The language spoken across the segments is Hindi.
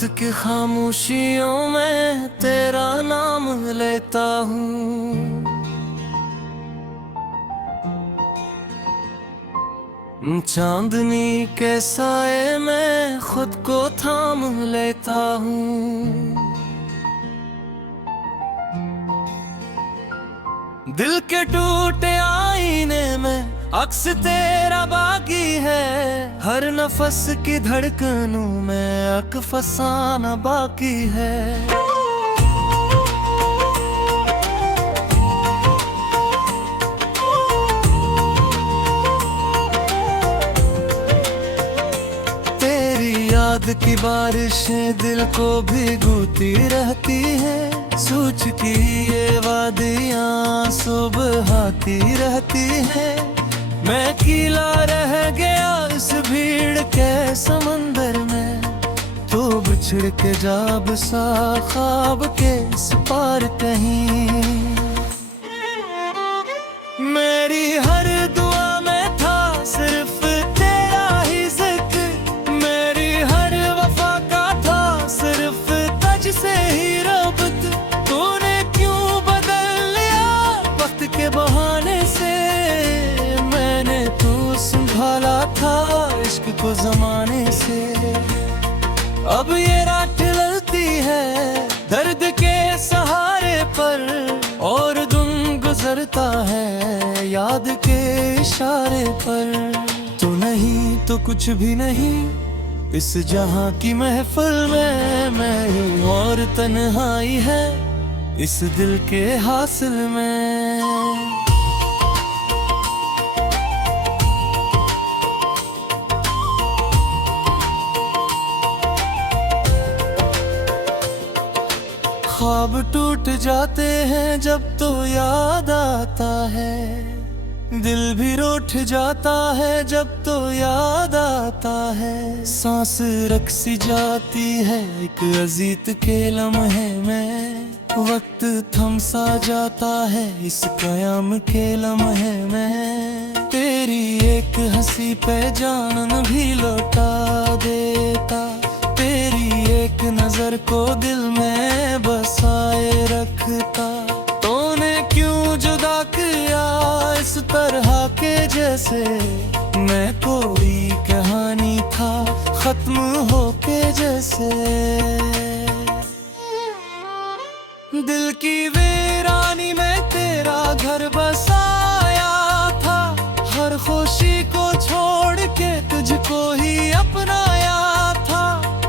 रात की खामोशियों में तेरा नाम लेता हूँ। चांदनी के साए में खुद को थाम लेता हूँ। दिल के टूटे आईने में अक्स तेरा बाकी है। हर नफस की धड़कनों में अक फसाना बाकी है। तेरी याद की बारिशें दिल को भिगोती रहती है। सोच की ये वादियां सुबह आती रहती है। मैं कीला रह गया इस भीड़ के समंदर में। तो बिछड़ के जाब सा ख्वाब के इस पार कहीं। मेरी हर दुआ में था सिर्फ तेरा ही जिक्र। मेरी हर वफा का था सिर्फ तुझसे ही रब्त। तूने क्यों बदल लिया वक्त के बहाने से। मैंने तो संभाला था इश्क को जमाने से। अब ये रात ललती है दर्द के सहारे पर। और दिन गुजरता है याद के इशारे पर। तो नहीं तो कुछ भी नहीं इस जहां की महफिल में। मैं हूँ और तन्हाई है इस दिल के हासिल में। ख्वाब टूट जाते हैं जब तो याद आता है। दिल भी रूठ जाता है जब तो याद आता है। सांस रक्सी जाती है एक अजीत के लम्हे में। वक्त थम सा जाता है इस कयाम के लम्हे में। तेरी एक हंसी पे जानन भी लौटा देता। तेरी एक नजर को दिल में बसाए रखता। तूने क्यों जुदा किया इस तरह के जैसे। मैं कोई कहानी था खत्म होके जैसे। दिल की वीरानी में तेरा घर बसाया था। हर खुशी को छोड़ के तुझको ही अपनाया था।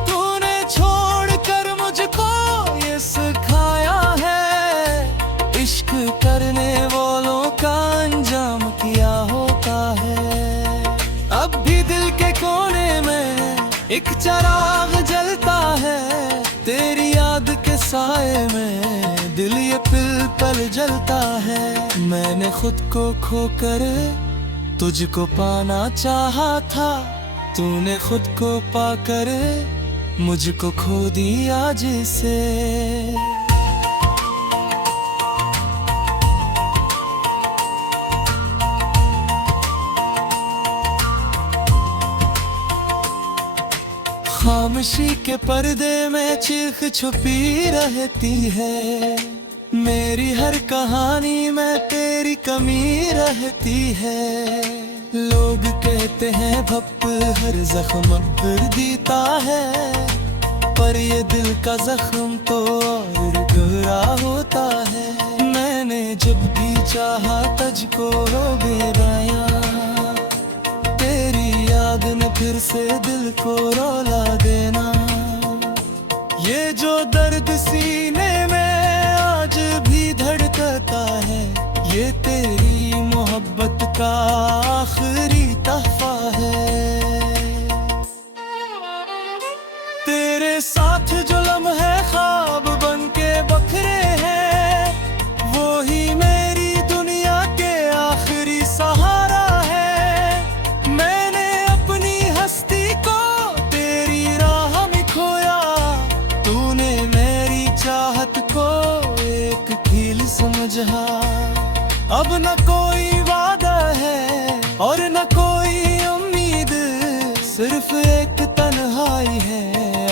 तूने छोड़कर मुझको ये सिखाया है। इश्क करने वालों का अंजाम क्या होता है। अब भी दिल के कोने में एक चिराग जलता है। तेरी याद के साए में दिल ये पिल पल जलता है। मैंने खुद को खोकर तुझको पाना चाहा था। तूने खुद को पाकर मुझको खो दिया जिसे। खामोशी के पर्दे में चीख छुपी रहती है। मेरी हर कहानी में तेरी कमी रहती है। लोग कहते हैं भप हर जख्म फिर दीता है। पर ये दिल का जख्म तो और गहरा होता है। मैंने जब भी चाहा तुझको बेबया। तेरी याद ने फिर से दिल को रुला देना। ये जो दर्द सीने में आज भी धड़कता है। ये तेरी मोहब्बत का आखिरी तहफा है। तेरे साथ जो लम्हे ख्वाब बन के बखरे हैं। वो ही मेरी दुनिया के आखिरी सहारा है। मैंने अपनी हस्ती को तेरी राह में खोया। तूने मेरी चाहत को एक कील समझा। अब न कोई वादा है और न कोई उम्मीद। सिर्फ एक तन्हाई है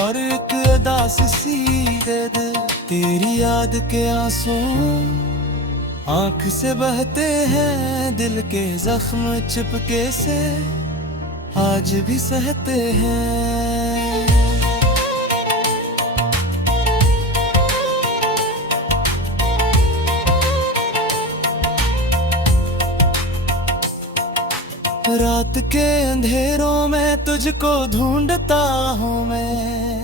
और एक अदा प्यास सी दे दे। तेरी याद के आंसू आंख से बहते हैं, दिल के जख्म चिपके से आज भी सहते हैं। रात के अंधेरों में तुझको ढूंढता हूँ मैं,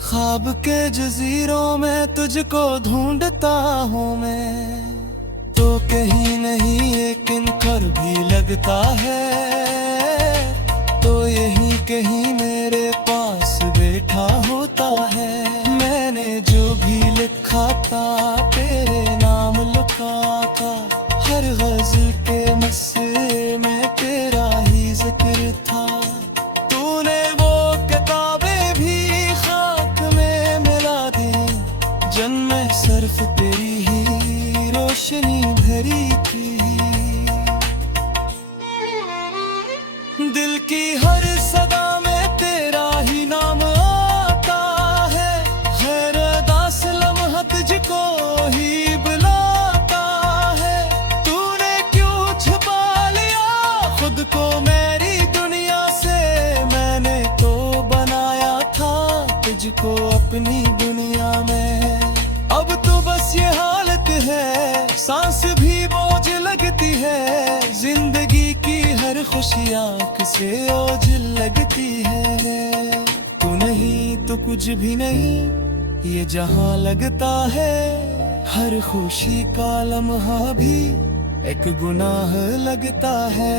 ख्वाब के जजीरों में तुझको ढूंढता हूँ मैं। तो कहीं नहीं लेकिन कर भी लगता है, तो यही कहीं मेरे पास बैठा होता है। मैंने जो भी लिखा था तेरे नाम लिखा था, हर गज़ल के मसले में तेरा ही जिक्र था। तूने वो किताबें भी खाक में मिला दी, जिनमें सिर्फ तेरी ही रोशनी भरी थी। दिल की हर सदा में तेरा ही नाम आता है, खैर दास लम्हा तुझको ही बुलाता है। तूने क्यों छुपा लिया खुद को मेरी दुनिया से, मैंने तो बनाया था तुझको अपनी दुनिया में। अब तो बस ये हालत है, सांस भी बोझ लगती है, जिंदगी की हर खुशी आंख से ओझल लगती है। तू नहीं तो कुछ भी नहीं ये जहां लगता है, हर खुशी का लम्हा भी एक गुनाह लगता है।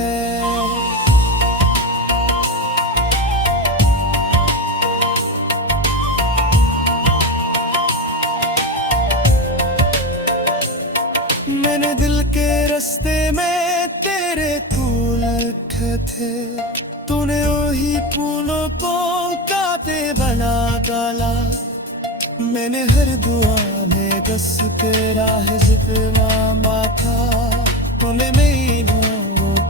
मैंने दिल के रास्ते में तेरे फूल रखे थे, तूने वही फूलों को काटे बना डाला। मैंने हर दुआ में दस तेरा है जिक्र मांगा था, तूने मेरी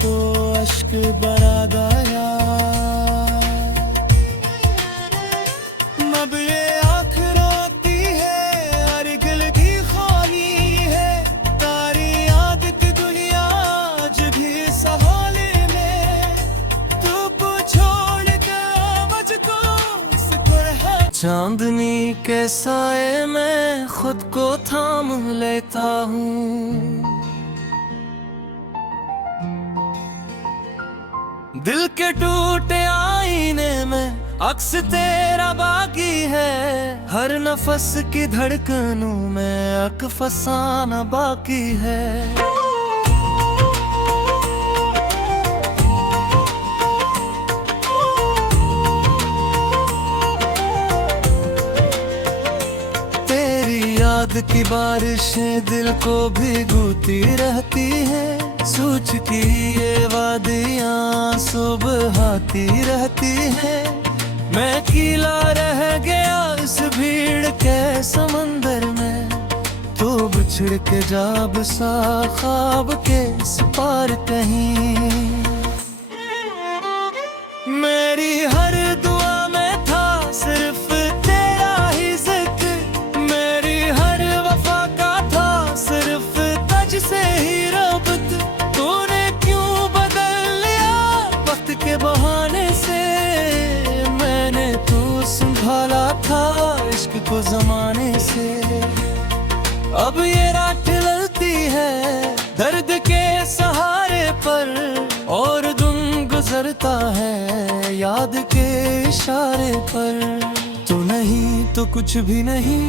तो अश्क बना गाया। अब ये आँख रोती है, हर दिल की खाली है, तारी याद की दुनिया आज भी सहारे में। तू को छोड़ कर मुझको सिकुड़ है, चांदनी के साए में खुद को थाम लेता हूँ। दिल के टूटे आईने में अक्स तेरा बाकी है, हर नफस की धड़कनों में अक फसाना बाकी है। तेरी याद की बारिशें दिल को भिगोती रहती हैं, सोच की ये वादियां सुबह आती रहती हैं। मैं अकेला रह गया इस भीड़ के समंदर में, तो बिछड़ के जाब सा ख्वाब के इस पार कहीं। मेरी हर दुआ में था सिर्फ तेरा ही जिक्र, मेरी हर वफा का था सिर्फ तुझ से ही रब्त। तूने क्यों बदल लिया वक्त के बहाने से, मैंने तो संभाला था इश्क को जमाने से। अब ये रात ललती है दर्द के सहारे पर, और दिन गुजरता है याद के इशारे पर। तो नहीं तो कुछ भी नहीं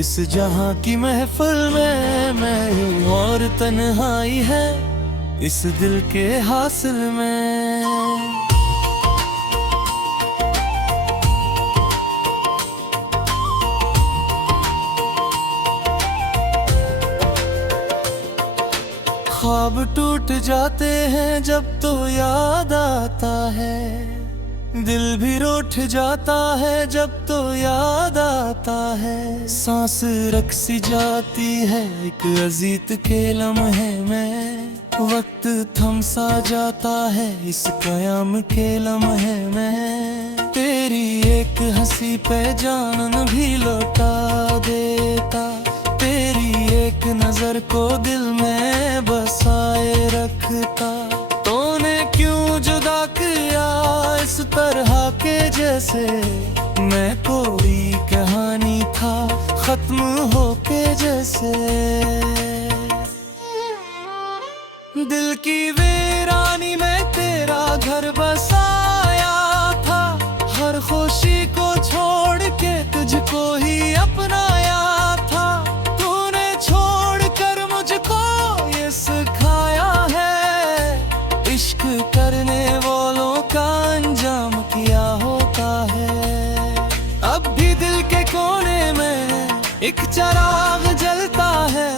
इस जहां की महफिल में, मैं हूँ और तन्हाई है इस दिल के हासिल में। ख्वाब टूट जाते हैं जब तो याद आता है, दिल भी रूठ जाता है जब तो याद आता है। सांस रख सी जाती है एक अजीत के लम्हे में, वक्त थम सा जाता है इस कयाम के लम्हे में। तेरी एक हंसी पे जान भी लौटा देता, तेरी एक नजर को दिल में बसाए रखता। तूने क्यों जुदा किया इस तरह के जैसे, मैं कोई कहानी था खत्म होके जैसे। दिल की वीरानी में तेरा घर बसाया था, हर खुशी को छोड़ के तुझको ही अपनाया था। तूने छोड़कर मुझको ये सिखाया है, इश्क करने वालों का अंजाम क्या होता है। अब भी दिल के कोने में एक चिराग जलता है,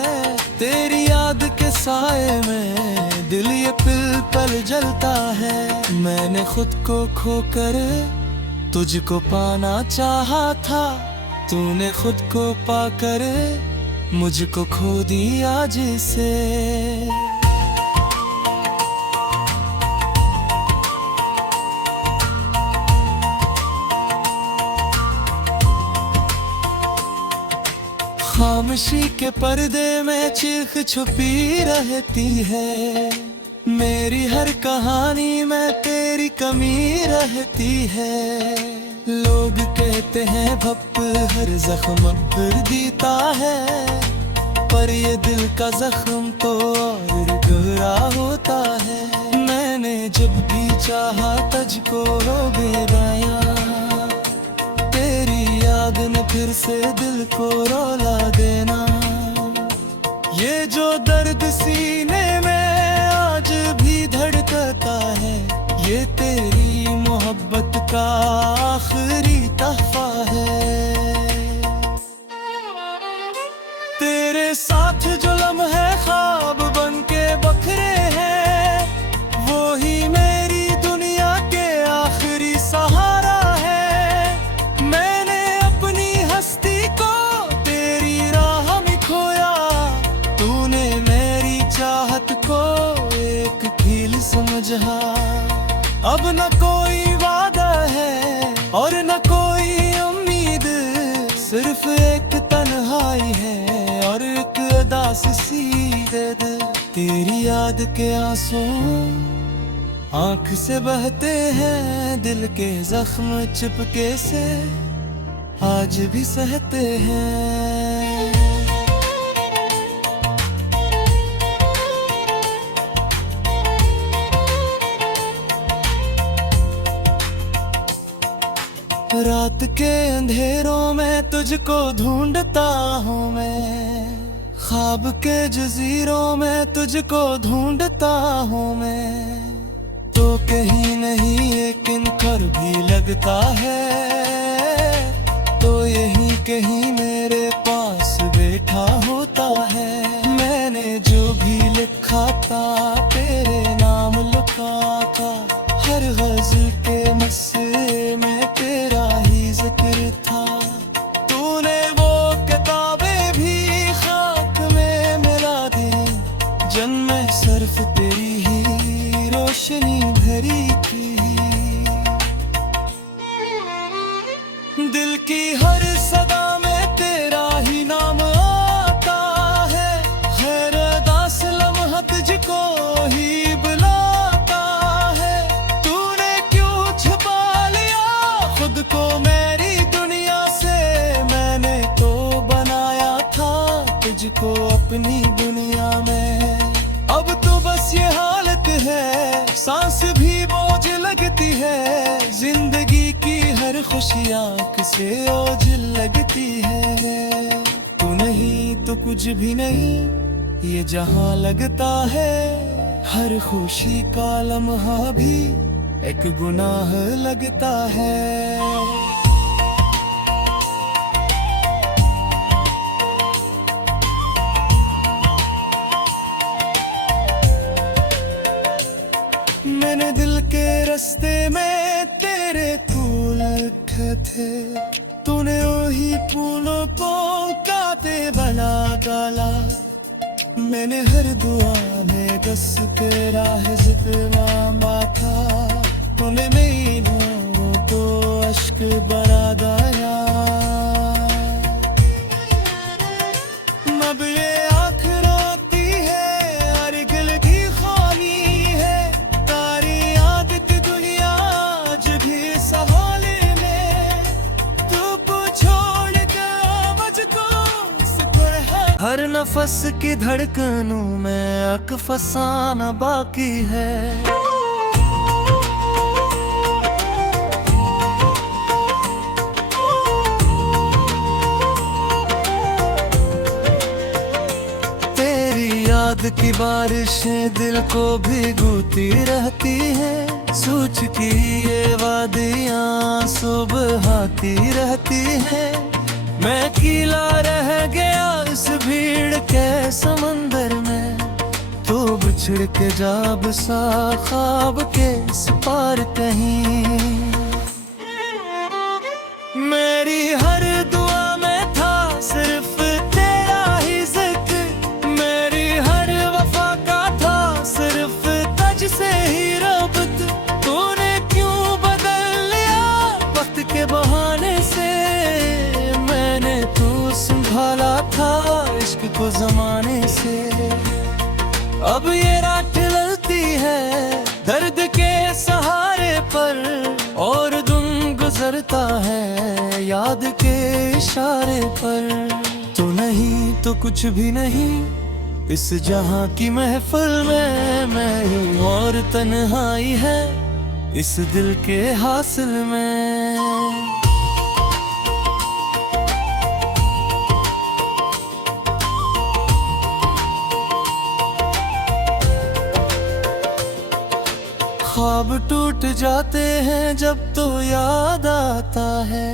तेरी याद के साए में दिल ये पल पल जलता है। मैंने खुद को खोकर तुझको पाना चाहा था, तूने खुद को पाकर मुझको खो दिया जिसे। खामोशी के पर्दे में चीख छुपी रहती है, मेरी हर कहानी में तेरी कमी रहती है। लोग कहते हैं भप हर जख्म भर देता है, पर ये दिल का जख्म तो और गहरा होता है। मैंने जब भी चाहा तुझको बेगाया, तेरी याद ने फिर से दिल को रुला देना। ये जो दर्द सीने में आज भी धड़कता है, ये तेरी मोहब्बत का आखिरी तोहफा है। तेरे साथ जो लम्हे ख्वाब बन के बखरे हैं, वो ही मेरी दुनिया के आखिरी सहारा है। मैंने अपनी हस्ती को तेरी राह में खोया, तूने मेरी चाहत को एक कील समझा। अब न कोई वादा है और न कोई उम्मीद, सिर्फ एक तन्हाई है और एक अदास सी दर्द। तेरी याद के आंसू आंख से बहते हैं, दिल के जख्म चिपके से आज भी सहते हैं। रात के अंधेरों में तुझको ढूंढता हूँ मैं, ख्वाब के जजीरों में तुझको ढूंढता हूँ मैं। तो कहीं नहीं लेकिन कर भी लगता है, तो यहीं कहीं मेरे पास बैठा होता है। मैंने जो भी लिखा था तेरे नाम लिखा था, हर गज़ल के मसले में तेरा ही जिक्र था। तूने वो किताबें भी खाक में मिला दी, जिनमें सिर्फ तेरी ही रोशनी भरी थी। दिल की हर सदा में तेरा ही नाम आता है, हर अदास लम्हा तुझको ही बुलाता है। तूने क्यों छुपा लिया खुद को मेरी दुनिया से, मैंने तो बनाया था तुझको अपनी दुनिया में। अब तो बस ये हालत है, सांस भी बोझ लगती है, जिंदगी की हर खुशी आंख से ओझल लगती है। तू नहीं तो कुछ भी नहीं ये जहां लगता है, हर खुशी का लम्हा भी एक गुनाह लगता है। मैंने दिल के रास्ते में तेरे फूल रखे थे, तूने वही फूलों को काटे बना डाला। मैंने हर दुआ में दस तेरा है जिक्र मांगा था, तूने मेरी नोरों को अश्क बना याद आया। अब ये आँख रोती है और दिल भी खाली है, तारी याद की दुनिया आज भी सहारे में। तू छोड़ कर मुझको सुकुर है, हर नफस की धड़कनों में अक फसाना बाकी है। याद की बारिशें दिल को भिगोती रहती हैं, सोच की ये वादियां सुबह आती रहती हैं। मैं अकेला रह गया इस भीड़ के समंदर में, तो बिछड़ के जा बसा ख्वाब के इस पार कहीं। मेरी हर दुआ में था सिर्फ से ही रब्त, तूने क्यों बदल लिया वक्त के बहाने से। मैंने तू संभाला था इश्क को जमाने से, अब ये रात ललती है दर्द के सहारे पर, और दिन गुजरता है याद के इशारे पर। तो नहीं तो कुछ भी नहीं इस जहां की महफिल में, मैं हूँ और तन्हाई है इस दिल के हासिल में। ख्वाब टूट जाते हैं जब तो याद आता है,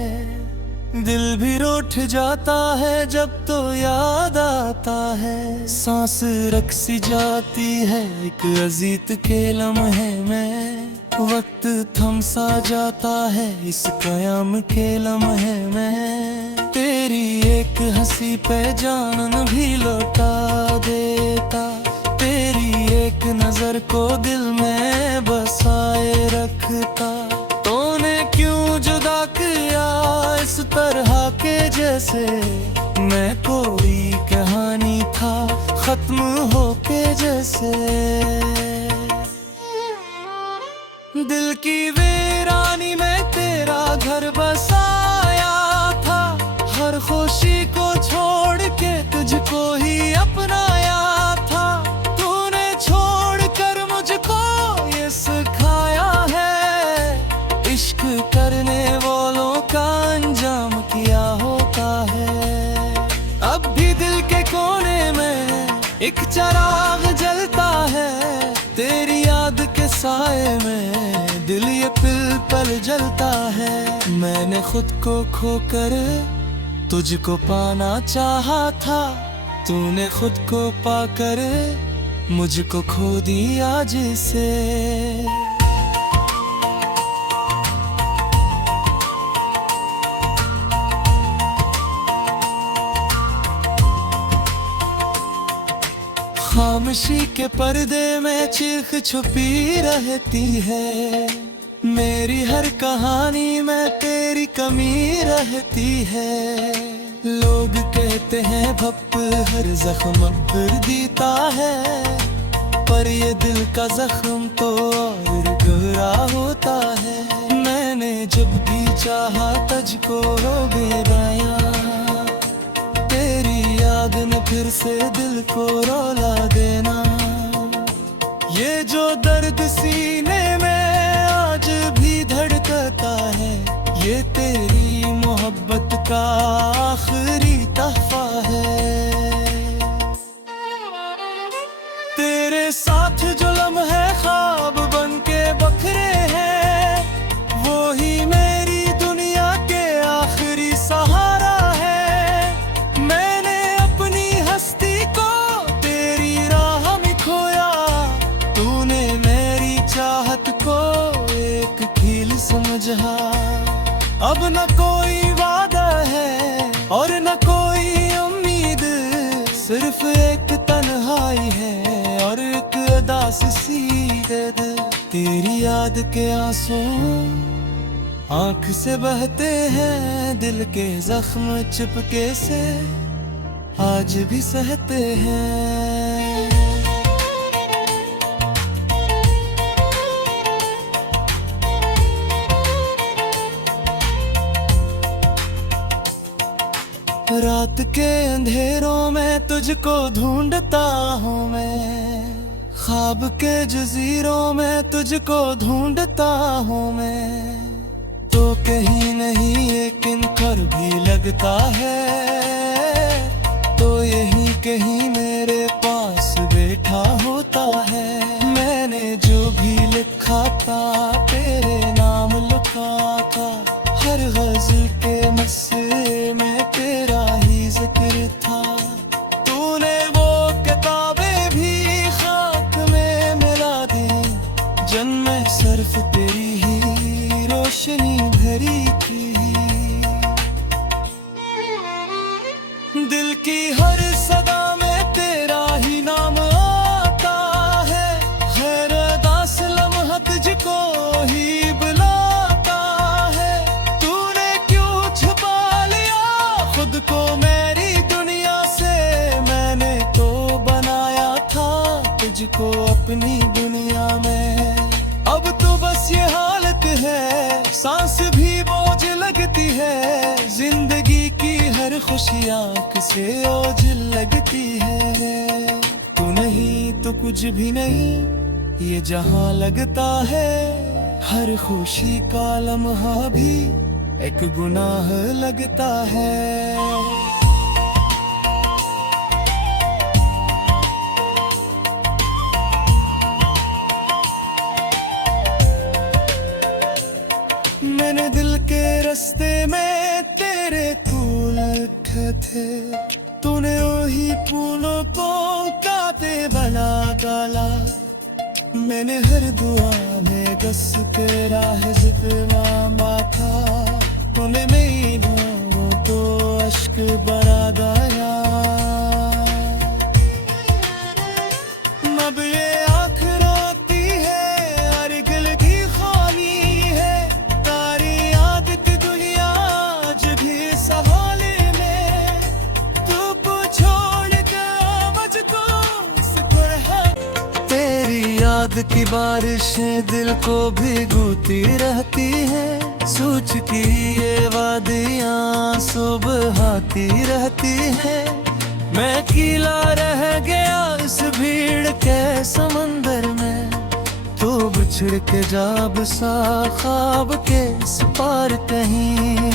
दिल भी रूठ जाता है जब तो याद आता है। सांस रक्सी जाती है एक अजीत के लम्हे में, वक्त थम सा जाता है इस कयाम के लम्हे में। तेरी एक हंसी पे जानन भी लौटा देता, तेरी एक नजर को दिल में बसाए रखता। तूने क्यों जुदा किया इस तरह के जैसे, मैं कोई कहानी था खत्म होके जैसे। दिल की वीरानी में तेरा घर बसाया था, हर खुशी को छोड़ के तुझको ही अपनाया था। तूने छोड़ कर मुझको ये सिखाया है, इश्क करने वालों का अंजाम क्या होता है। अब भी दिल के कोने में एक चिराग जलता है, तेरी याद के साए में दिल ये पल पल जलता है। मैंने खुद को खोकर तुझको पाना चाहा था, तूने खुद को पाकर मुझको खो दिया जिसे। खामोशी के पर्दे में चीख छुपी रहती है, मेरी हर कहानी में तेरी कमी रहती है। लोग कहते हैं भप हर जख्म फिर देता है, पर ये दिल का जख्म तो और गहरा होता है। मैंने जब भी चाहा तुझको बेगाया, तेरी याद ने फिर से दिल को रुला देना। ये जो दर्द सीने में आज भी धड़कता है, ये तेरी मोहब्बत का आखिरी तहफा है। तेरे साथ जो लम्हे ख्वाब बन के बखरे हैं, वो ही मेरी दुनिया के आखिरी सहारा है। मैंने अपनी हस्ती को तेरी राह में खोया, तूने मेरी चाहत को एक खील समझा। अब न कोई वादा है और न कोई उम्मीद, सिर्फ एक तन्हाई है और एक उदास सी दर्द। तेरी याद के आंसू आंख से बहते हैं दिल के जख्म चिपके से आज भी सहते हैं। रात के अंधेरों में तुझको ढूंढता हूँ मैं, ख्वाब के जजीरों में तुझको ढूंढता हूँ मैं। तो कहीं नहीं लेकिन कर भी लगता है, तो यही कहीं मेरे पास बैठा होता है। मैंने जो भी लिखा था तेरे नाम लिखा था, हर गज़ल के मसले में तेरा ही जिक्र था। तूने वो किताबें भी खाक में मिला दी, जन्म सिर्फ तेरी ही रोशनी भरी थी। दिल की हर सदा में तेरा ही नाम आता है, खैर दास लम्हा तुझको ही बुलाता है। तूने क्यों छुपा लिया खुद को मेरी दुनिया से, मैंने तो बनाया था तुझको अपनी दुनिया में। अब तो बस ये हालत है, सांस भी बोझ लगती है, जिंदगी की हर खुशी आँख से ओझल लगती है। तू नहीं तो कुछ भी नहीं ये जहां लगता है, हर खुशी का लम्हा भी एक गुनाह लगता है। मैंने दिल के रास्ते में तेरे फूल रखे थे, तूने वही फूलों को काटे बना डाला। मैंने हर दुआ में दस तेरा है जिक्र मांगा था, तूने मेरी नोरों तो अश्क बरा गाया। अब ये आँख रोती है हर दिल की खाली है, तारी याद की दुनिया आज भी सवाले में। तू छोड़ कर मुझको सुकुर है, तेरी याद की बारिशें दिल को भिगोती रहती है। सोच की ये वादियाँ सुबह आती रहती है, मैं अकेला रह गया इस भीड़ के समंदर में। तो बिछड़ के जा बसा ख्वाब के इस पार कहीं।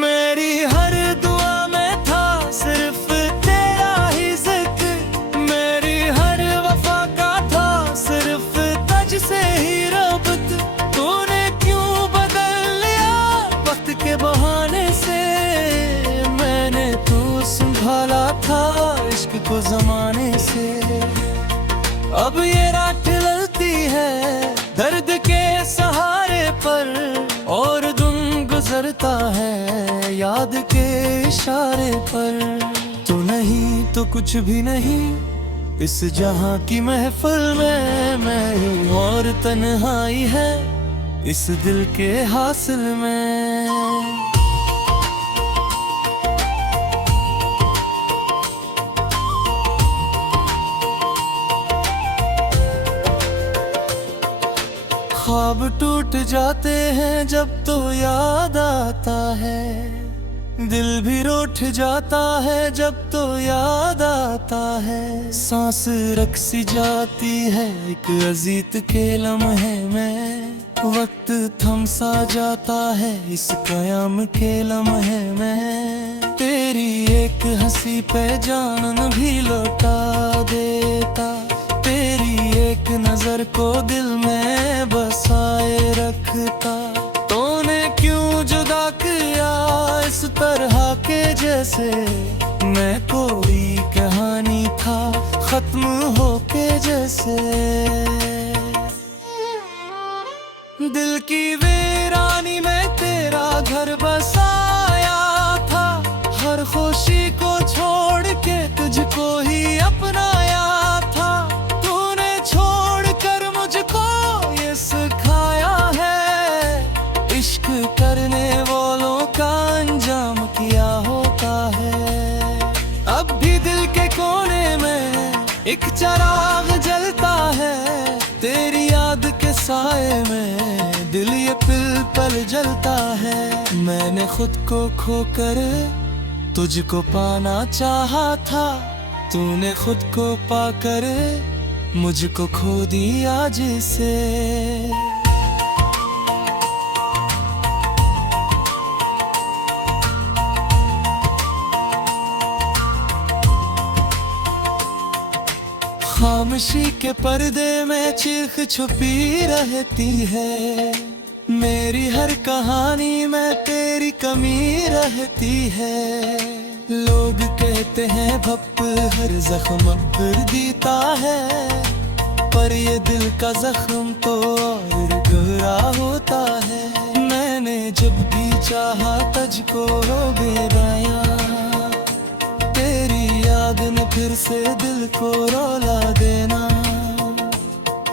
मेरी हर दुआ में था सिर्फ तेरा ही जिक्र, मेरी हर वफा का था सिर्फ तुझसे ही रब्त। तूने क्यों बदल लिया वक्त के बहाने से, मैंने तो संभाला था इश्क को जमाने से। अब ये रात ललती है दर्द के सहारे पर, और दिन गुजरता है याद के इशारे पर। तो नहीं तो कुछ भी नहीं इस जहां की महफिल में, मैं हूँ और तन्हाई है इस दिल के हासिल में। ख्वाब टूट जाते हैं जब तो याद आता है, दिल भी रूठ जाता है जब तो याद आता है। सांस रख सी जाती है एक अजीत के लम्हे में, वक्त थम सा जाता है इस कयाम के लम्हे में। तेरी एक हंसी पे जानन भी लौटा देता, तेरी एक नजर को दिल में बसाए रखता। तूने क्यों जुदा किया इस तरह के जैसे, मैं कोई कहानी था खत्म होके जैसे। दिल की वीरानी में तेरा घर बसाया था, हर खुशी को छोड़ के तुझको ही अपनाया था। तूने छोड़ कर मुझको ये सिखाया है एक चिराग जलता है तेरी याद के साए में, दिल ये पल पल जलता है। मैंने खुद को खोकर तुझको पाना चाहा था, तूने खुद को पाकर मुझको खो दिया जिसे। खामोशी के पर्दे में चीख छुपी रहती है, मेरी हर कहानी में तेरी कमी रहती है। लोग कहते हैं भप हर जख्म भर देता है, पर ये दिल का जख्म तो और गहरा होता है। मैंने जब भी चाहा तुझको बेबया, तेरी याद ने फिर से दिल को रुला देना।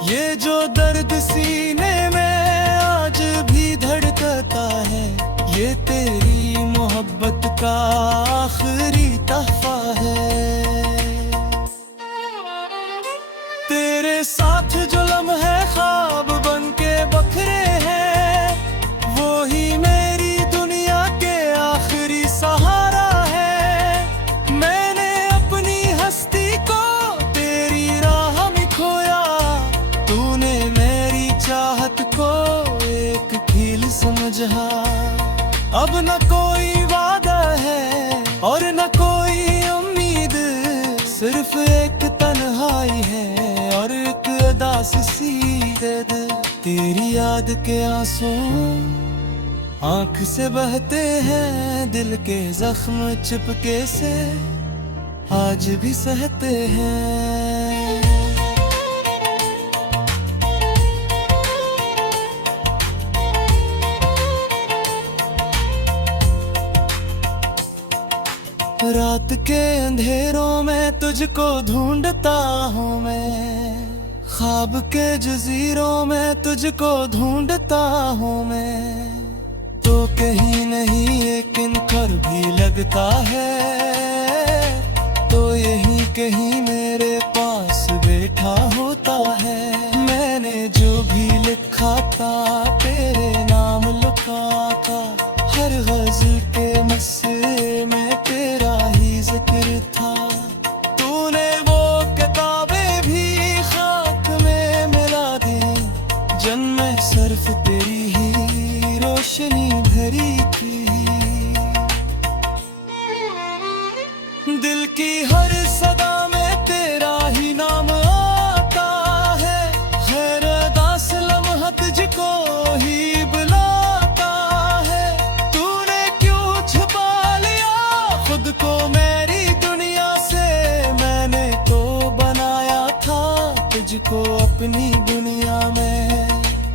ये जो दर्द सीने में आज भी धड़कता है, ये तेरी मोहब्बत का आखिरी तहफा है। तेरे साथ जो लम्हे ख्वाब बन के बखरे हैं, वो ही मेरी दुनिया के आखिरी सहारा है। मैंने अपनी हस्ती को तेरी राह में खोया, तूने मेरी चाहत को एक कील समझा। अब न कोई वादा है और न कोई उम्मीद, सिर्फ एक तन्हाई है और एक उदास सी दर्द। तेरी याद के आंसू आंख से बहते हैं, दिल के जख्म चिपके से आज भी सहते हैं। रात के अंधेरों में तुझको ढूंढता हूँ मैं, ख्वाब के जजीरों में तुझको ढूंढता हूँ मैं। तो कहीं नहीं लेकिन कर भी लगता है, तो यहीं कहीं मेरे पास बैठा होता है। मैंने जो भी लिखा था तेरे नाम लिखा था, हर गज़ल के मसले में तेरा ही जिक्र था। तूने वो किताबें भी खाक में मिला दी, जिनमें सिर्फ तेरी ही रोशनी भरी थी। दिल की हर सदा में तेरा ही नाम आता है, हर उदास लम्हा तुझको ही बुलाता है। तूने क्यों छुपा लिया खुद को मेरी दुनिया से, मैंने तो बनाया था तुझको अपनी दुनिया में।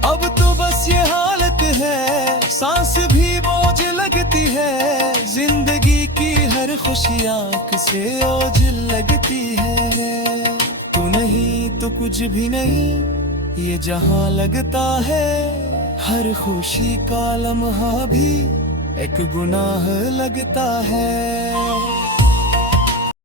अब तो बस ये हालत है, सांस भी बोझ लगती है, जिंदगी की हर खुशी आंख से ओझल लगती है। तू नहीं तो कुछ भी नहीं ये जहां लगता है, हर खुशी का लम्हा भी एक गुनाह लगता है।